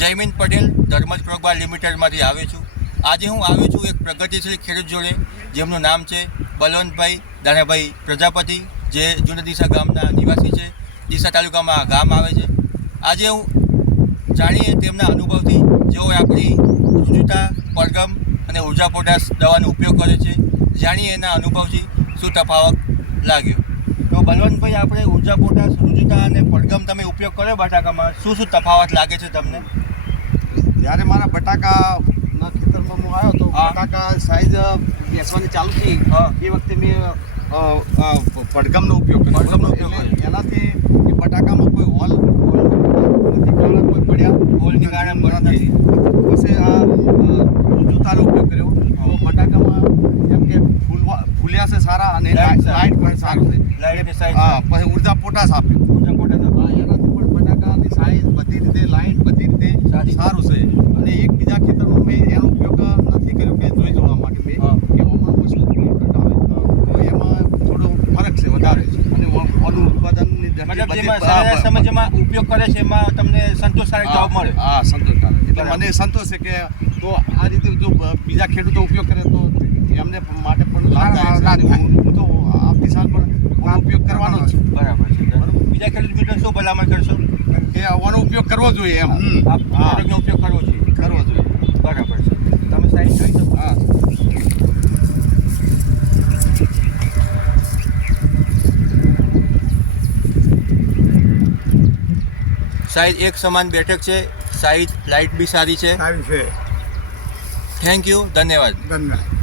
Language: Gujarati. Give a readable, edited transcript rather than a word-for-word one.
જયમીન પટેલ ધર્મજ પ્રોગબા લિમિટેડમાંથી આવ્યો છું. આજે હું આવ્યો છું એક પ્રગતિશીલ ખેડૂત જોડે, જેમનું નામ છે બલવંતભાઈ દાનાભાઈ પ્રજાપતિ, જે જૂના ડીસા ગામના નિવાસી છે. ડીસા તાલુકામાં ગામ આવે છે. આજે હું જાણીએ તેમના અનુભવથી, જેઓ આપણી રુજુતા, પડગમ અને ઉર્જા પોટાશ દવાનો ઉપયોગ કરે છે. જાણીએ એના અનુભવથી શું તફાવત લાગ્યો. તો બલવંતભાઈ, આપણે ઉર્જા પોટાશ, રુજુતા અને પડગમ તમે ઉપયોગ કર્યો બટાકામાં, શું શું તફાવત લાગે છે તમને? જ્યારે મારા બટાકાના ખેતરમાં હું આવ્યો તો બટાકા સાઈઝ બેસવાની ચાલુ થઈ, એ વખતે મેં પડગમનો ઉપયોગ કર્યો. એનાથી એ બટાકામાં કોઈ હોલ નથી, કાળા કોઈ પડ્યા, હોલની કારણે નથી. પછી આ રુજુતાનો ઉપયોગ કર્યો તો બટાકામાં એમ કે ફૂલ્યા છે સારા અને લાઇટ પણ સારું છે. પછી ઉર્જા પોટાશ આપ્યું. એનાથી પણ બટાકાની સાઈઝ બધી રીતે, લાઇટ બધી રીતે સારું છે. અને એક બીજા ખેતરમાં મેં એનો ઉપયોગ નથી કર્યો કે જોઈ જોવા માટે મેં કે આમાં ઓછું આવે તો એમાં થોડો ફરક છે, વધારે છે. અને ઓનું ઉત્પાદનની જેમાં ઉપયોગ કરે છે એમાં તમને સંતોષકારક જવાબ મળે? હા, સંતોષકારક. એટલે મને સંતોષ છે કે તો આ રીતે જો બીજા ખેડૂતો ઉપયોગ કરે તો એમને માટે પણ લાભદાયક છે. હું તો આવતી સાલ પણ ઉપયોગ કરવાનો જ છું. બરાબર છે. બીજા ખેડૂત મિત્રો શું ભલામણ કરશો? કે આનો ઉપયોગ કરવો જોઈએ એમ. પ્રોડક્ટનો ઉપયોગ કરવો જોઈએ. બરાબર છે. તમે સાઈઝ જોઈ શકો? હા. સાઈઝ એક સમાન બેઠક છે. સાઈઝ લાઇટ બી સારી છે. સારી છે. Thank you. ધન્યવાદ. ધન્યવાદ.